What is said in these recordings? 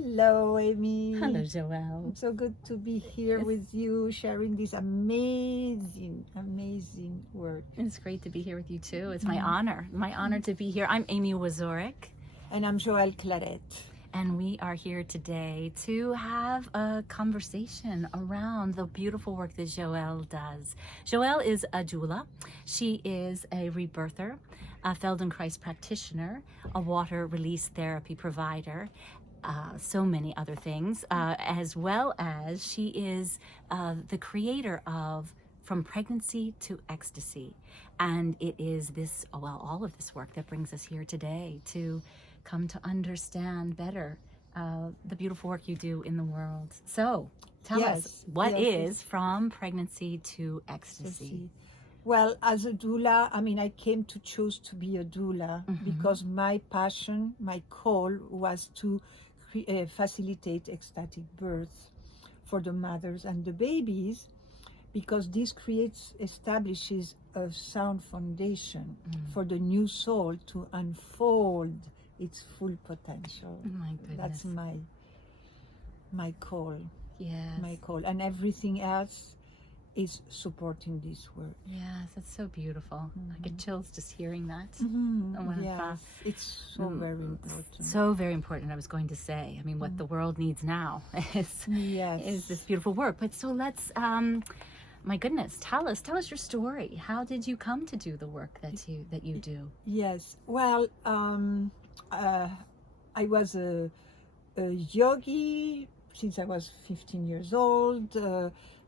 Hello, Amy. Hello, Joelle. So good to be here with you, sharing this amazing work. It's great to be here with you too. It's my honor to be here. I'm Amy Wazorek. And I'm Joelle Claret. And we are here today to have a conversation around the beautiful work that Joelle does. Joelle is a doula. She is a rebirther, a Feldenkrais practitioner, a water release therapy provider, so many other things, as well as she is the creator of From Pregnancy to Ecstasy. And it is this, well, all of this work that brings us here today to come to understand better the beautiful work you do in the world. So tell us, what is From Pregnancy to Ecstasy? Well, as a doula, I came to choose to be a doula because my passion, my call was to facilitate ecstatic birth for the mothers and the babies, because this establishes a sound foundation for the new soul to unfold its full potential. Oh my goodness. That's my call. Yes. My call. And everything else is supporting this work. Yes, that's so beautiful. I get chills just hearing that. Yes, it's so very important. So very important, I was going to say. I mean, what the world needs now is this beautiful work. But so let's, my goodness, tell us your story. How did you come to do the work that you do? Yes, well, I was a yogi since I was 15 years old.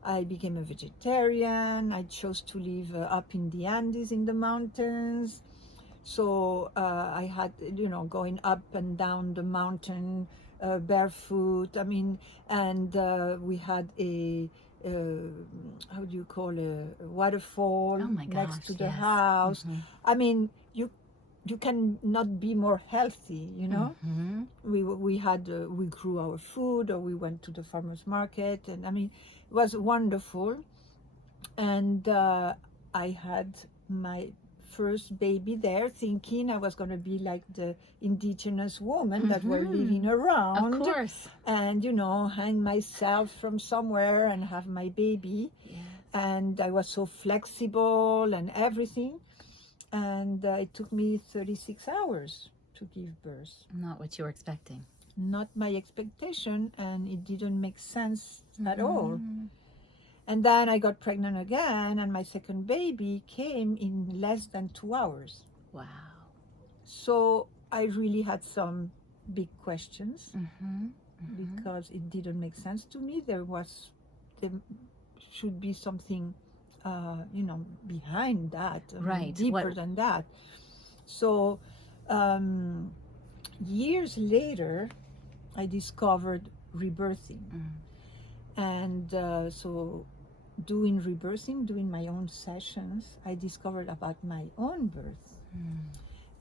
I became a vegetarian. I chose to live up in the Andes in the mountains. So I had, going up and down the mountain barefoot. And we had a, how do you call a waterfall next to the house. You can not be more healthy, We grew our food, or we went to the farmer's market, and it was wonderful. And I had my first baby there, thinking I was going to be like the indigenous woman that were living around. Of course. And, hang myself from somewhere and have my baby. Yes. And I was so flexible and everything. And it took me 36 hours to give birth. Not what you were expecting. Not my expectation, and it didn't make sense at all. And then I got pregnant again, and my second baby came in less than 2 hours. Wow. So I really had some big questions because it didn't make sense to me. There should be something behind that, deeper than that. So years later, I discovered rebirthing. And so doing rebirthing, doing my own sessions, I discovered about my own birth.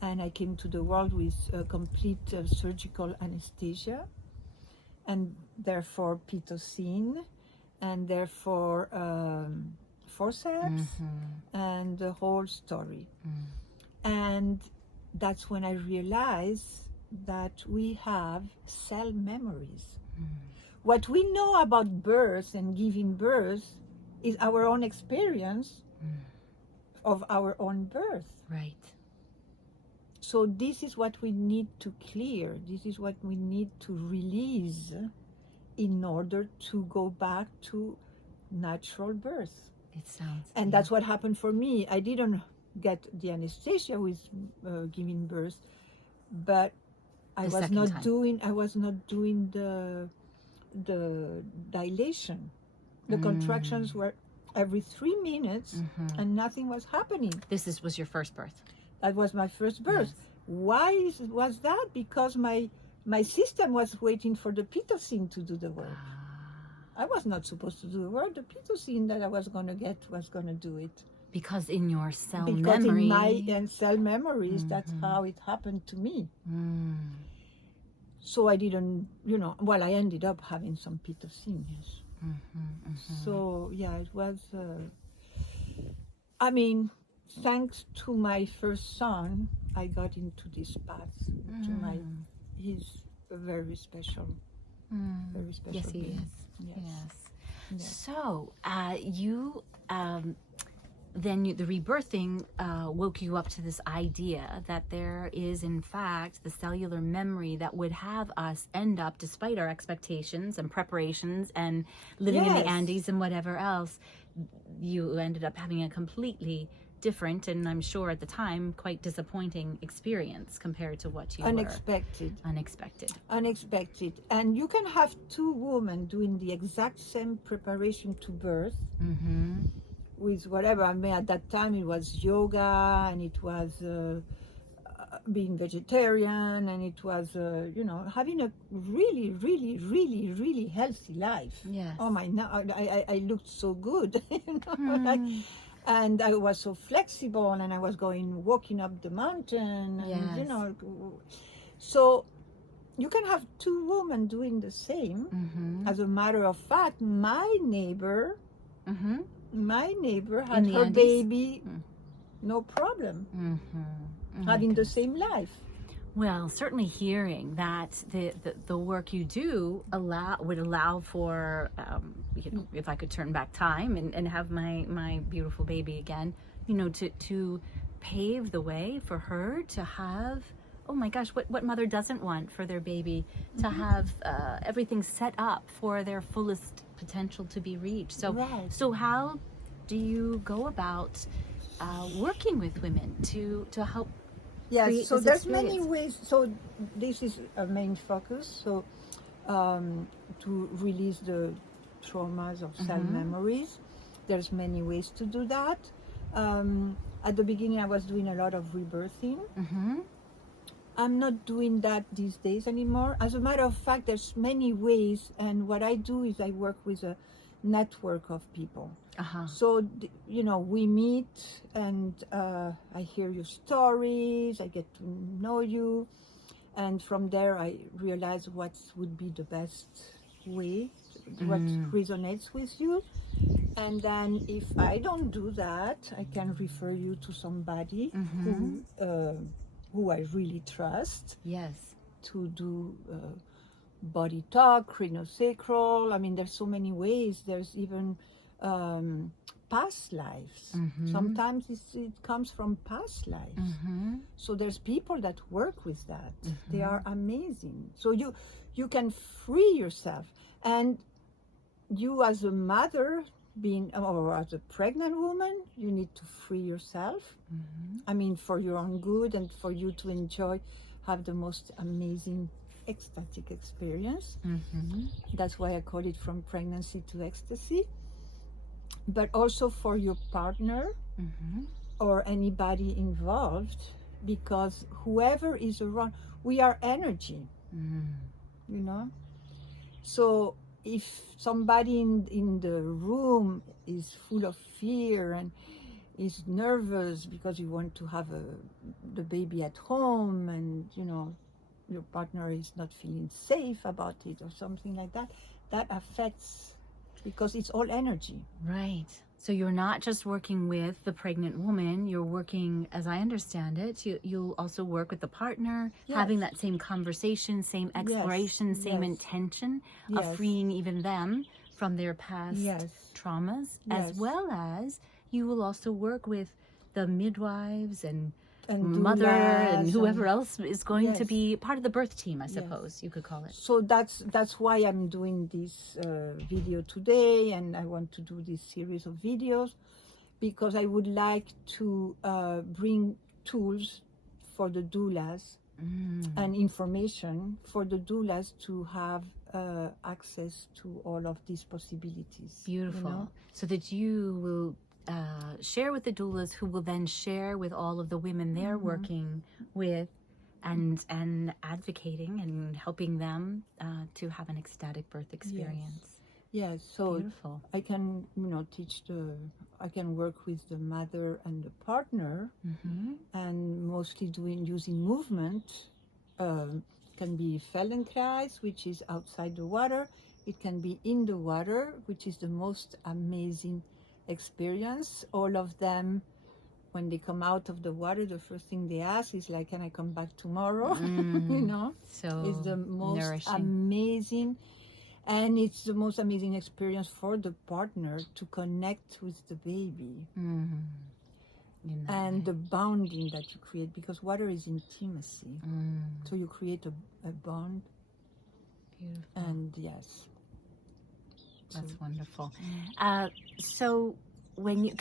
And I came to the world with complete surgical anesthesia, and therefore Pitocin, and therefore forceps, and the whole story. And that's when I realized that we have cell memories. What we know about birth and giving birth is our own experience of our own birth. Right. So this is what we need to clear. This is what we need to release in order to go back to natural birth. It sounds. And that's what happened for me. I didn't get the anesthesia with giving birth, but I was not doing the dilation. The contractions were every 3 minutes, and nothing was happening. This was your first birth. That was my first birth. Yes. Why was that? Because my system was waiting for the Pitocin to do the work. I was not supposed to do the work. The Pitocin that I was going to get was going to do it. Because in your cell memory. Because in my cell memories, that's how it happened to me. So I didn't, I ended up having some Pitocin, yes. So, yeah, it was, thanks to my first son, I got into this path. He's very special. Very special Yes, he being. is. Yes. Yes. Yes. So, the rebirthing woke you up to this idea that there is, in fact, the cellular memory that would have us end up, despite our expectations and preparations and living in the Yes. Andes and whatever else, you ended up having a completely different, and I'm sure at the time, quite disappointing experience compared to what you Unexpected. were. Unexpected. Unexpected. And you can have two women doing the exact same preparation to birth Mm-hmm. with whatever. I mean, at that time it was yoga, and it was being vegetarian, and it was, having a really, really, really, really healthy life. Yes. Oh my, now I looked so good, like, and I was so flexible, and I was walking up the mountain, and Yes. so you can have two women doing the same. Mm-hmm. As a matter of fact, my neighbor Mm-hmm. had the her Andes? baby, no problem, Mm-hmm. having the same life. Well, certainly hearing that the work you do would allow for, if I could turn back time and have my beautiful baby again, to pave the way for her to have, oh my gosh, what mother doesn't want for their baby to have everything set up for their fullest potential to be reached. So, Right. so how do you go about working with women to help? Yes, create so this there's many experience? ways. So this is a main focus. So to release the traumas of cell memories, there's many ways to do that. At the beginning, I was doing a lot of rebirthing. Mm-hmm. I'm not doing that these days anymore. As a matter of fact, there's many ways, and what I do is I work with a network of people. Uh-huh. So, we meet, and I hear your stories, I get to know you, and from there I realize what would be the best way, what resonates with you. And then if I don't do that, I can refer you to somebody who I really trust Yes. to do body talk, craniosacral. I mean, there's so many ways. There's even past lives. Sometimes it comes from past lives. Mm-hmm. So there's people that work with that. They are amazing. So you can free yourself. And you as a mother, or as a pregnant woman, you need to free yourself. I mean, for your own good and for you to have the most amazing ecstatic experience. That's why I call it From Pregnancy to Ecstasy. But also for your partner or anybody involved, because whoever is around, we are energy, So if somebody in the room is full of fear and is nervous because you want to have the baby at home, and your partner is not feeling safe about it or something like that, that affects, because it's all energy. Right. So you're not just working with the pregnant woman, you're working, as I understand it, you'll also work with the partner, having that same conversation, same exploration, same intention of freeing even them from their past traumas, as well as you will also work with the midwives and mother and whoever else is going to be part of the birth team, I suppose you could call it. So that's why I'm doing this video today, and I want to do this series of videos, because I would like to bring tools for the doulas and information for the doulas to have access to all of these possibilities. Beautiful. So that you will share with the doulas, who will then share with all of the women they're working with, and advocating and helping them to have an ecstatic birth experience. Yes, so beautiful. I can I can work with the mother and the partner, and mostly using movement. Can be Feldenkrais, which is outside the water. It can be in the water, which is the most amazing experience. All of them, when they come out of the water, the first thing they ask is like, can I come back tomorrow? So it's the most nourishing. amazing. And it's the most amazing experience for the partner to connect with the baby. And the bonding that you create, because water is intimacy. So you create a bond. Beautiful. And yes. That's wonderful. So when you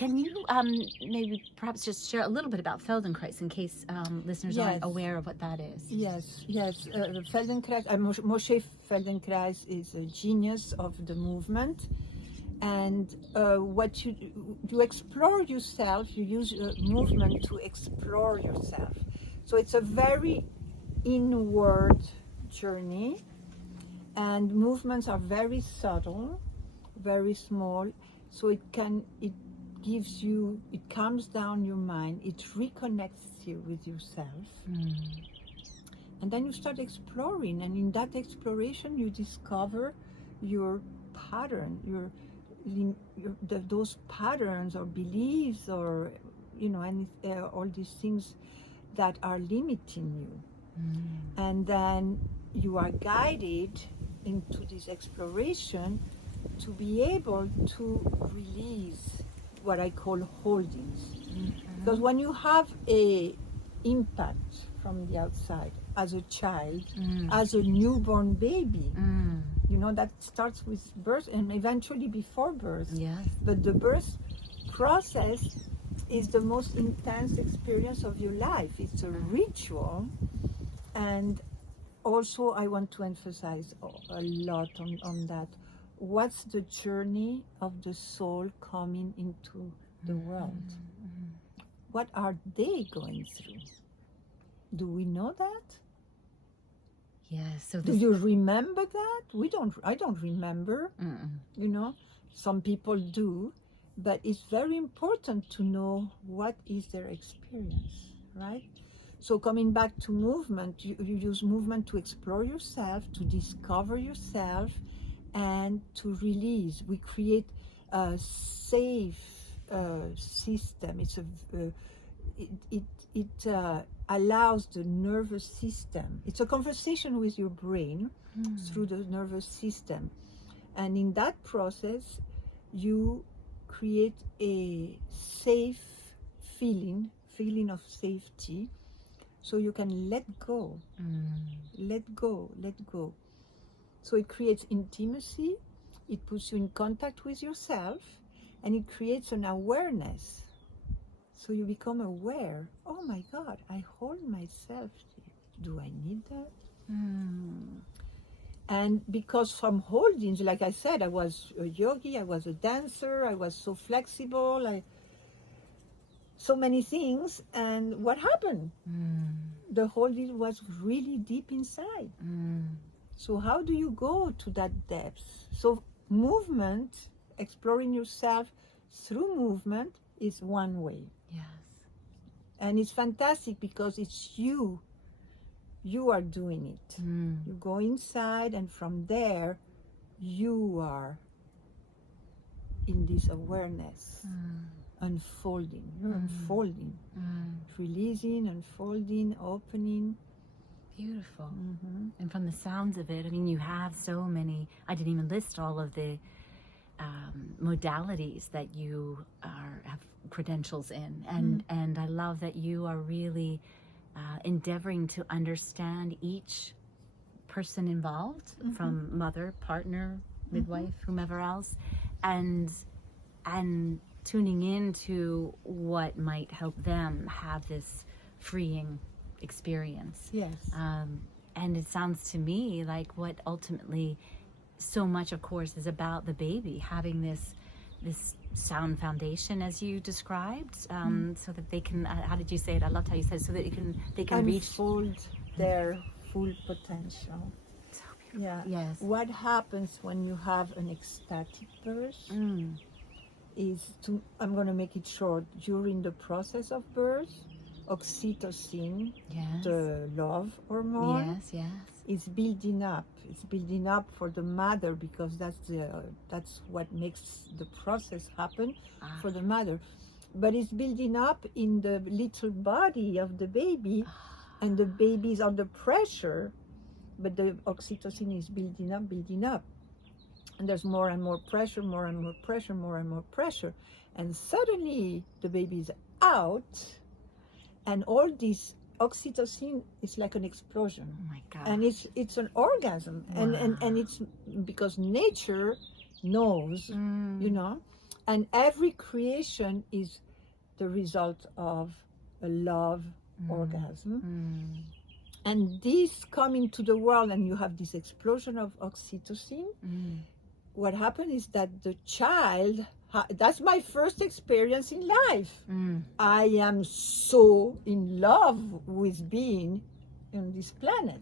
maybe perhaps just share a little bit about Feldenkrais in case listeners aren't aware of what that is. Yes. Feldenkrais, Moshe Feldenkrais is a genius of the movement. And what you explore yourself, you use movement to explore yourself. So it's a very inward journey, and movements are very subtle, very small. So it calms down your mind, it reconnects you with yourself. And then you start exploring, and in that exploration you discover your pattern, those patterns or beliefs, or all these things that are limiting you. And then you are guided into this exploration to be able to release what I call holdings. Because when you have a impact from the outside as a child, as a newborn baby, that starts with birth and eventually before birth. Yes. But the birth process is the most intense experience of your life. It's a ritual. And also I want to emphasize a lot on that. What's the journey of the soul coming into the world? What are they going through? Do we know that? Yes. So do you remember that? I don't remember. Some people do, but it's very important to know what is their experience, right? So coming back to movement, you use movement to explore yourself, to discover yourself, and to release. We create a safe system. It allows the nervous system. It's a conversation with your brain through the nervous system. And in that process, you create a safe feeling of safety, so you can let go. Let go. So it creates intimacy, it puts you in contact with yourself, and it creates an awareness. So you become aware. Oh my God, I hold myself. Do I need that? And because from holdings, like I said, I was a yogi, I was a dancer, I was so flexible, so many things. And what happened? The holding was really deep inside. So how do you go to that depth? So movement, exploring yourself through movement, is one way. Yes. And it's fantastic because it's you are doing it. You go inside, and from there you are in this awareness, unfolding. You're unfolding, releasing, unfolding, opening. Beautiful. And from the sounds of it, I mean, you have so many, I didn't even list all of the modalities that you have credentials in, and I love that you are really endeavoring to understand each person involved, from mother, partner, midwife, whomever else, and tuning into what might help them have this freeing experience. Yes. And it sounds to me like what ultimately so much, of course, is about the baby having this sound foundation, as you described, so that they can, how did you say it? I loved how you said it, so that they can unfold their full potential. So beautiful. Yeah. Yes. What happens when you have an ecstatic birth is, I'm going to make it short, during the process of birth, oxytocin, the love hormone, is building up. It's building up for the mother, because that's what makes the process happen for the mother. But it's building up in the little body of the baby, and the baby is under pressure, but the oxytocin is building up. and there's more and more pressure, more and more pressure, more and more pressure, and suddenly the baby is out, and all this oxytocin is like an explosion. Oh my God. And it's an orgasm. And it's because nature knows, you know, and every creation is the result of a love orgasm. And this coming to the world, and you have this explosion of oxytocin. What happened is that the child, that's my first experience in life. I am so in love with being on this planet.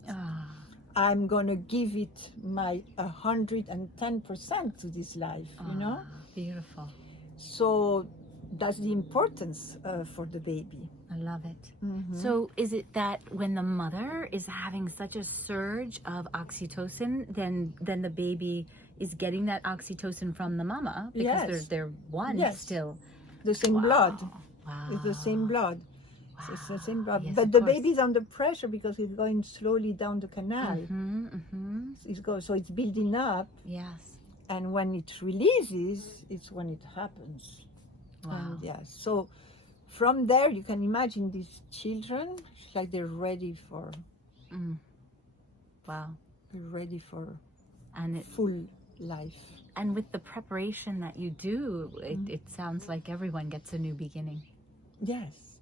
I'm gonna give it my 110% to this life, you know? Beautiful. So that's the importance for the baby. I love it. So is it that when the mother is having such a surge of oxytocin, then the baby is getting that oxytocin from the mama because they're one still? The same blood. Wow. It's the same blood. Wow. It's the same blood. Yes, but of the course. baby's under pressure because it's going slowly down the canal. So it's building up, Yes. and when it releases, it's when it happens. Wow. And so from there you can imagine these children, it's like they're ready for Wow. And full life. and with the preparation that you do, it sounds like everyone gets a new beginning. Yes.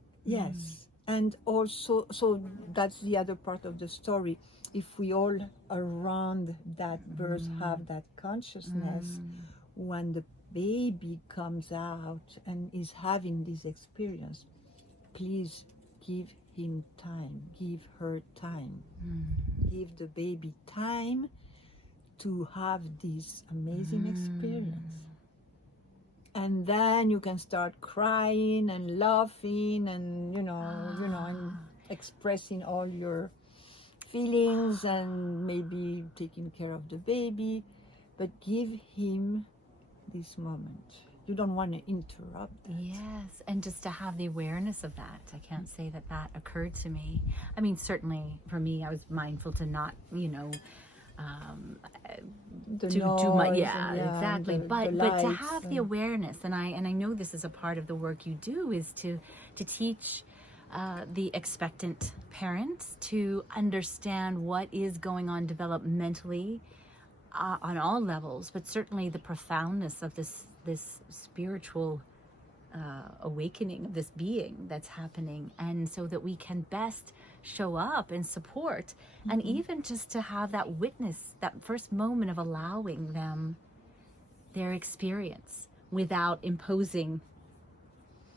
And also, so that's the other part of the story. If we all around that birth have that consciousness, when the baby comes out and is having this experience, please give him time, give her time, give the baby time to have this amazing experience. And then you can start crying and laughing and and expressing all your feelings and maybe taking care of the baby, but give him this moment. You don't want to interrupt that. Yes, and just to have the awareness of that. I can't say that occurred to me. I mean, certainly for me, I was mindful to not, The do noise my and, exactly. the But to lights have the awareness, and I know this is a part of the work you do, is to teach the expectant parents to understand what is going on developmentally on all levels, but certainly the profoundness of this spiritual awakening of this being that's happening, and so that we can best show up and support, and even just to have that witness, that first moment of allowing them their experience without imposing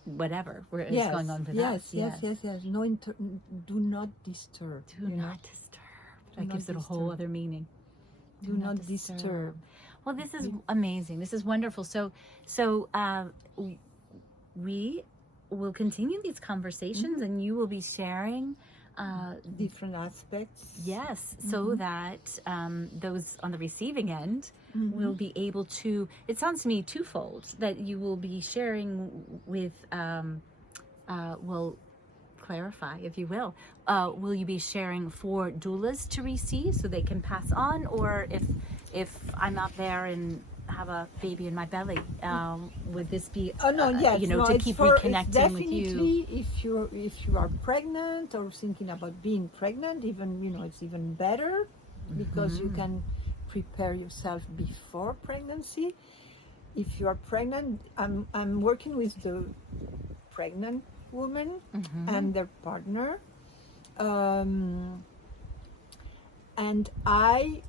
whatever is going on with us. Yes. No, do not disturb. Do not disturb. That gives it a whole other meaning. Do not disturb. Well, this is amazing. This is wonderful. So we will continue these conversations, and you will be sharing different aspects. Yes, so that those on the receiving end will be able to, it sounds to me twofold, that you will be sharing with, well, clarify, if you will you be sharing for doulas to receive so they can pass on, or if I'm not there and have a baby in my belly, would this be to keep reconnecting with you? Definitely, if you are pregnant or thinking about being pregnant, even it's even better, because you can prepare yourself before pregnancy. If you are pregnant, I'm working with the pregnant woman and their partner, and I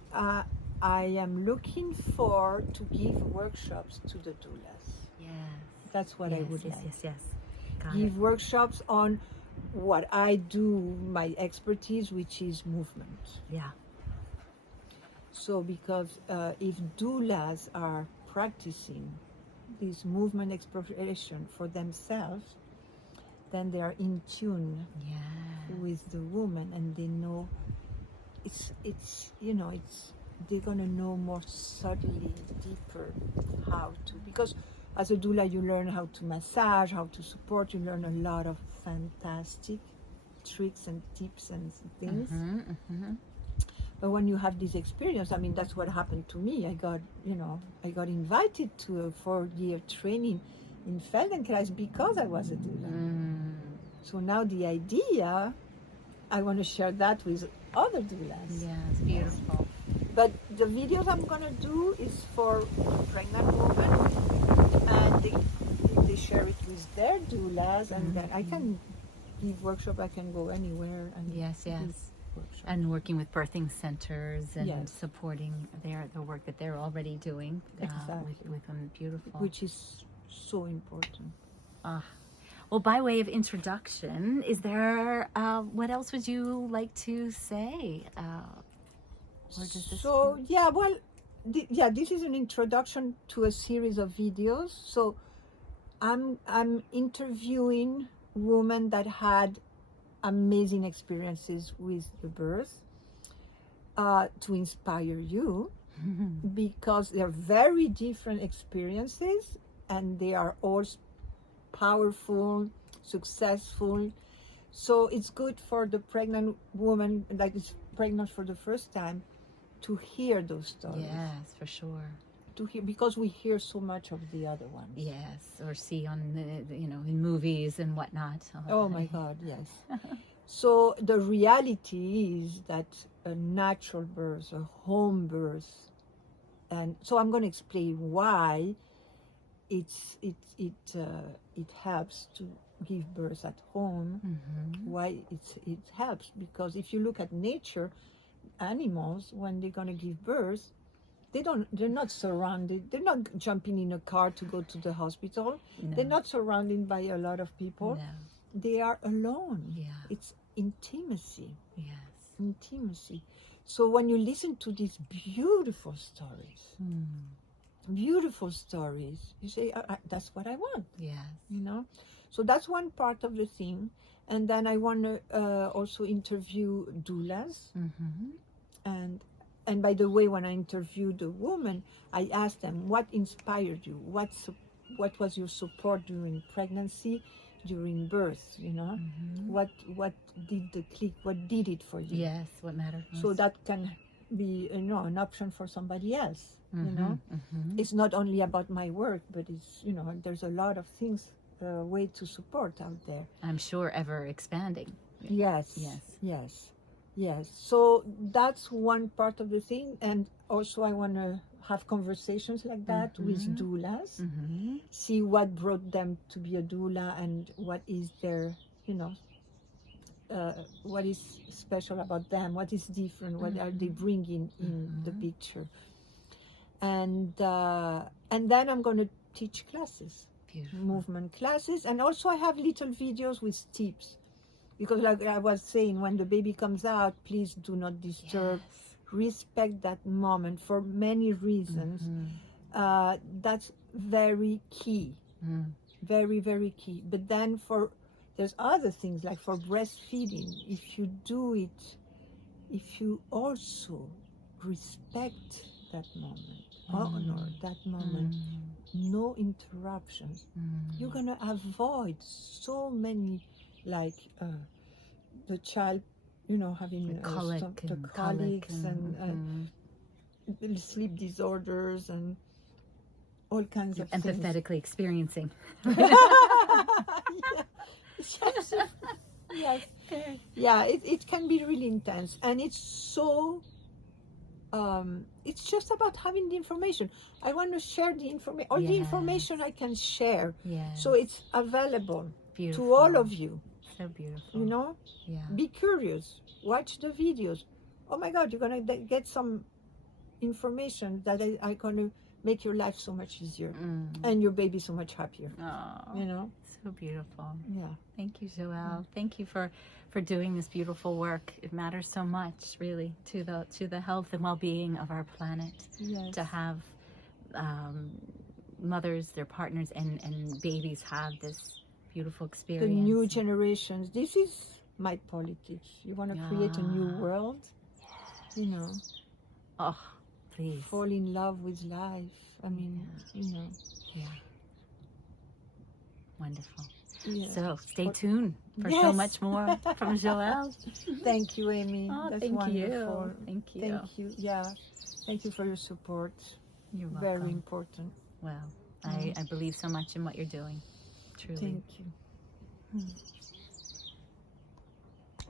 am looking to give workshops to the doulas. Yes. That's what I would like. Yes. Got Give it. workshops on what I do, my expertise, which is movement. Yeah. So because if doulas are practicing this movement exploration for themselves, then they are in tune with the woman, and they know they're gonna know more subtly, deeper how to, because as a doula you learn how to massage, how to support, you learn a lot of fantastic tricks and tips and things. But when you have this experience, I mean, that's what happened to me. I got invited to a 4-year training in Feldenkrais because I was a doula. So now the idea, I want to share that with other doulas. Yeah, it's beautiful. But the videos I'm gonna do is for pregnant women, and they share it with their doulas, and then I can give workshop. I can go anywhere and Yes, give yes. workshop. And working with birthing centers and Yes. supporting the work that they're already doing Exactly. with them. Beautiful. Which is so important. Well, by way of introduction, is there what else would you like to say? Or does this So yeah, well, this is an introduction to a series of videos. So I'm interviewing women that had amazing experiences with the birth to inspire you, because they're very different experiences and they are all powerful, successful. So it's good for the pregnant woman that is pregnant for the first time to hear those stories. Yes, for sure. To hear, because we hear so much of the other ones. Yes, or see on the in movies and whatnot. Oh my God, yes. So the reality is that a natural birth, a home birth, and so I'm going to explain why it helps to give birth at home. Why it helps, because if you look at nature, animals, when they're going to give birth, they're not surrounded, they're not jumping in a car to go to the hospital. No. They're not surrounded by a lot of people. No. They are alone. Yeah. It's intimacy. Yes. Intimacy. So when you listen to these beautiful stories, you say, that's what I want. Yes. So that's one part of the thing. And then I want to also interview doulas. And by the way, when I interviewed the woman, I asked them, what inspired you? What was your support during pregnancy, during birth? What did the click? What did it for you? Yes, what mattered most. So that can be an option for somebody else. It's not only about my work, but it's there's a lot of things, way to support out there. I'm sure ever expanding. Yes. Yes. Yes. Yes. So that's one part of the thing. And also I want to have conversations like that with doulas, see what brought them to be a doula and what is their, what is special about them, what is different, what are they bringing in the picture. And then I'm going to teach classes, Beautiful. movement classes. And also I have little videos with tips. Because like I was saying, when the baby comes out, please do not disturb. Yes. Respect that moment for many reasons. That's very key. Very, very key. But then there's other things, like for breastfeeding, if you do it, if you also respect that moment, honor that moment, no interruptions, you're going to avoid so many, like the child, having the colics and sleep disorders and all kinds of Empathetically experiencing. Yes. Yeah, it can be really intense, and it's so it's just about having the information. I want to share the information, all the information I can share, so it's available to all of you. So beautiful. Be curious, watch the videos. Oh my God, you're gonna get some information that are gonna make your life so much easier and your baby so much happier. Oh, so beautiful. Yeah. Thank you, Joelle. Thank you for doing this beautiful work. It matters so much, really, to the health and well-being of our planet. Yes. To have mothers, their partners, and babies have this beautiful experience. The new generations. This is my politics. You want to create a new world, Oh, please. fall in love with life. I mean, Yeah. Wonderful. Yeah. So stay tuned for so Yes. much more from Joelle. Thank you, Amy. Oh, That's thank wonderful. you. Thank you. Thank you. Yeah. Thank you for your support. You're welcome. Very important. Well, I believe so much in what you're doing. Truly. Thank you.